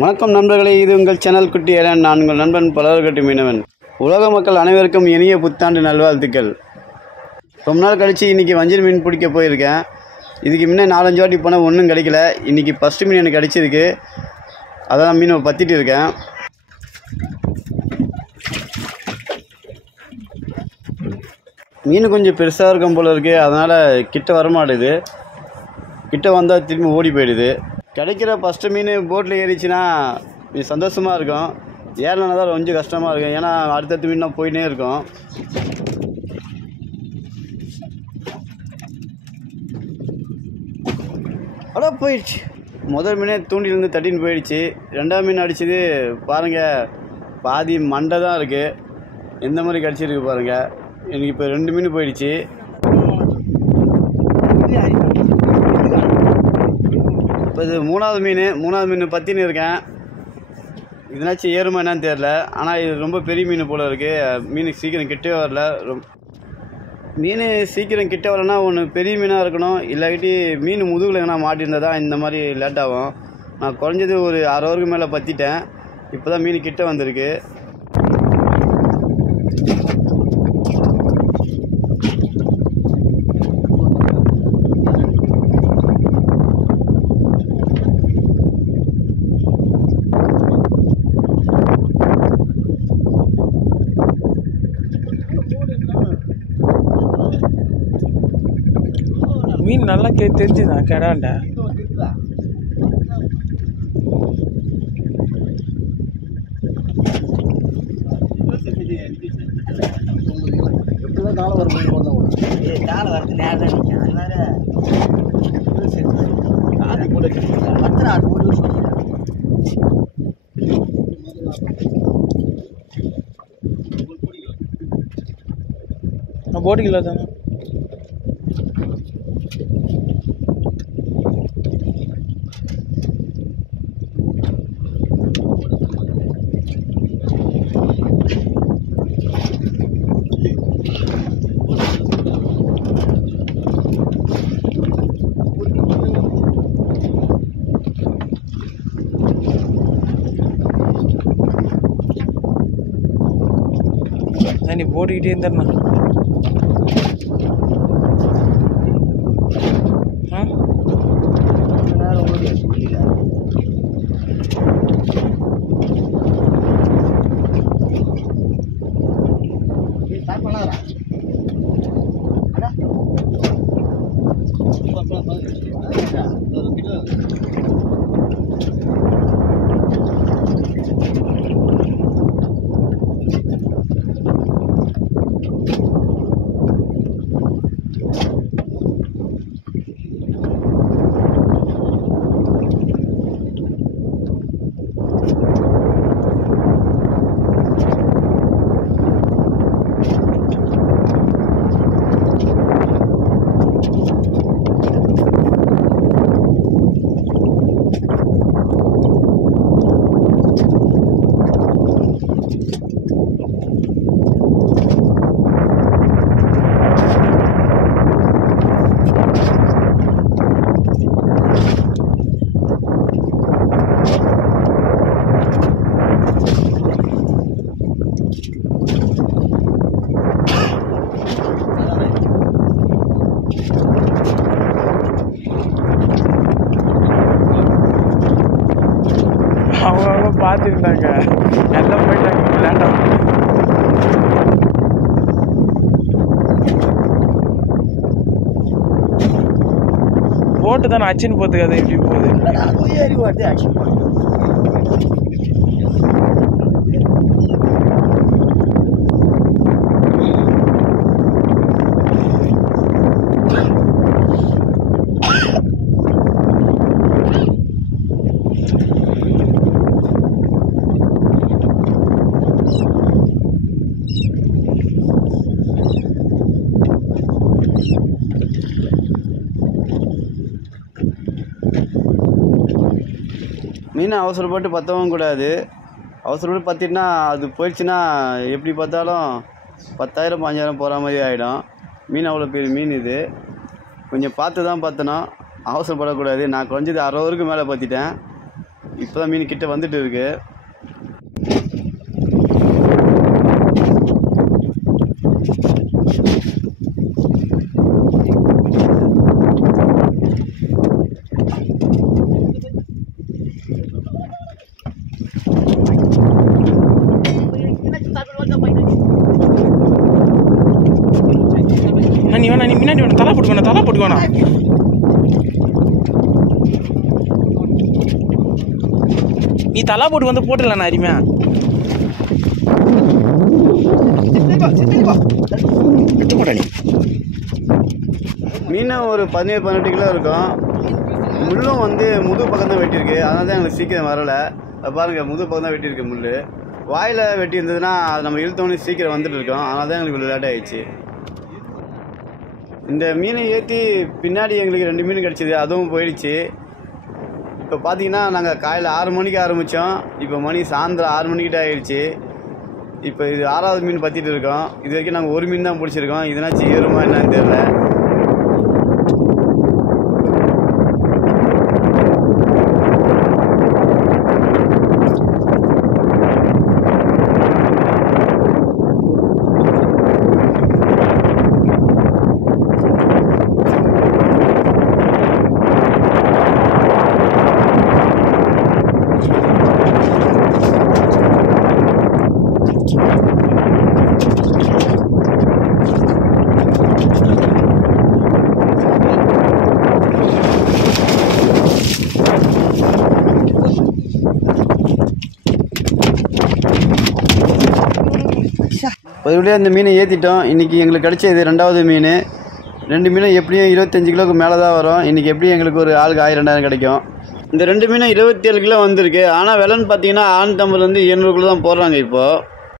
வணக்கம் நண்பர்களே, இது உங்கள் சேனல் குட்டி ஏரன். நான் உங்கள் நண்பன் பலவர்கட்டு மீனவன். உலக மக்கள் அனைவருக்கும் இனிய புத்தாண்டு நல்வாழ்த்துக்கள். ரொம்ப நாள் கழித்து இன்றைக்கி வஞ்சல் மீன் பிடிக்க போயிருக்கேன். இதுக்கு முன்னே 4-5 வாட்டி போனால் ஒன்றும் கிடைக்கல. இன்றைக்கி ஃபஸ்ட்டு மீன் எனக்கு கிடச்சிருக்கு. அதான் மீனை பற்றிட்டு இருக்கேன். மீன் கொஞ்சம் பெருசாக இருக்கும் போல் இருக்குது. அதனால் கிட்ட வரமாட்டுது. கிட்ட வந்தால் திரும்பி ஓடி போயிடுது. கிடைக்கிற ஃபஸ்ட்டு மீன் போட்டில் ஏறிச்சுன்னா சந்தோஷமாக இருக்கும். ஏறலைன்னா தான் கொஞ்சம் கஷ்டமாக இருக்கும். ஏன்னா அடுத்தடுத்து மீன் போயிட்டே இருக்கும். அதான் போயிடுச்சு. முதல் மீனே தூண்டிலேருந்து தட்டின்னு போயிடுச்சு. ரெண்டாவது மீன் அடிச்சது பாருங்கள், பாதி மண்டை தான் இருக்குது. எந்த மாதிரி கிடச்சிருக்கு பாருங்கள். எனக்கு இப்போ 2 மீன் போயிடுச்சு. இப்போ இது மூணாவது மீன் பற்றின்னு இருக்கேன். இதனாச்சும் ஏறுமா என்னன்னு தெரில. ஆனால் இது ரொம்ப பெரிய மீன் போல் இருக்குது. மீன் சீக்கிரம் கிட்டே வரல. மீன் சீக்கிரம் கிட்ட வரலன்னா ஒன்று பெரிய மீனாக இருக்கணும், இல்லாட்டி மீன் முதுகில் எங்கன்னா மாட்டியிருந்தால் தான் இந்த மாதிரி லேட் ஆகும். நான் குறைஞ்சது ஒரு 1/2 ஹவருக்கு மேலே பற்றிட்டேன். இப்போ தான் மீன் கிட்ட வந்திருக்கு. மீன் நல்லா தெரிஞ்சுதான் கெடாண்டா. போட்டிக்கல தானே. நீ போட்டுக்கிட்டே இருந்தண்ணா. அவங்க பார்த்துருந்தாங்க, எல்லாம் போயிட்டாங்க விளையாண்டா. போட்டு தானே அச்சின்னு போத்துக்கு அது எப்படி போகுது. ஏறி வாட்டி ஆக்ஷன் போகுது. மீனை அவசரப்பட்டு பற்றவும் கூடாது. அவசரப்பட்டு பற்றிட்டுனா அது போயிடுச்சுன்னா எப்படி பார்த்தாலும் 10,000 5,000 போகிற மாதிரி ஆகிடும். மீன் அவ்வளோ பெரிய மீன். இது கொஞ்சம் பார்த்து தான் பற்றணும். அவசரப்படக்கூடாது. நான் குறைஞ்சது 1/2 ஹவருக்கு மேலே பற்றிட்டேன். இப்போ தான் மீன் கிட்ட வந்துட்டு இருக்கு. நீ வேணா நீ முன்னாடி வேணும் தலை போட்டுக்கோண்ணா நீ தலா போட்டு வந்து போட்டுடலாம் அருமையா. மீன் ஒரு 17-18 கிலோ இருக்கும். முள்ளும் வந்து முது பக்கம் தான் வெட்டியிருக்கு, அதனால தான் எங்களுக்கு சீக்கிரம் வரலை. பாருங்கள், முது பக்கம் தான் வெட்டியிருக்கு முள். வாயில் வெட்டி இருந்ததுன்னா அது நம்ம இழுத்தோடனே சீக்கிரம் வந்துட்டு இருக்கோம், அதனால தான் எங்களுக்கு லேட் ஆகிடுச்சு. இந்த மீனை ஏற்றி பின்னாடி எங்களுக்கு 2 மீன் கிடச்சிது, அதுவும் போயிடுச்சு. இப்போ பார்த்தீங்கன்னா நாங்கள் காலையில் 6 மணிக்கு ஆரம்பித்தோம், இப்போ மணி சாயந்தரம் 6 மணிக்கிட்ட ஆகிடுச்சு. இப்போ இது 6வது மீன் பற்றிட்டு இருக்கோம். இது வரைக்கும் நாங்கள் 1 மீன் தான் பிடிச்சிருக்கோம். இதனாச்சும் ஏறுமா என்னன்னு தெரியல. மறுபடியும் அந்த மீனை ஏற்றிட்டோம். இன்றைக்கி எங்களுக்கு கிடைச்சது 2வது மீன். 2 மீனும் எப்படியும் 25 கிலோவுக்கு மேலே தான் வரும். இன்றைக்கி எப்படியும் எங்களுக்கு ஒரு ஆளுக்கு 1000-2000 கிடைக்கும். இந்த 2 மீனும் 27 கிலோ வந்திருக்கு. ஆனால் விலைன்னு பார்த்தீங்கன்னா 650 700 கிலோ தான் போடுறாங்க இப்போது.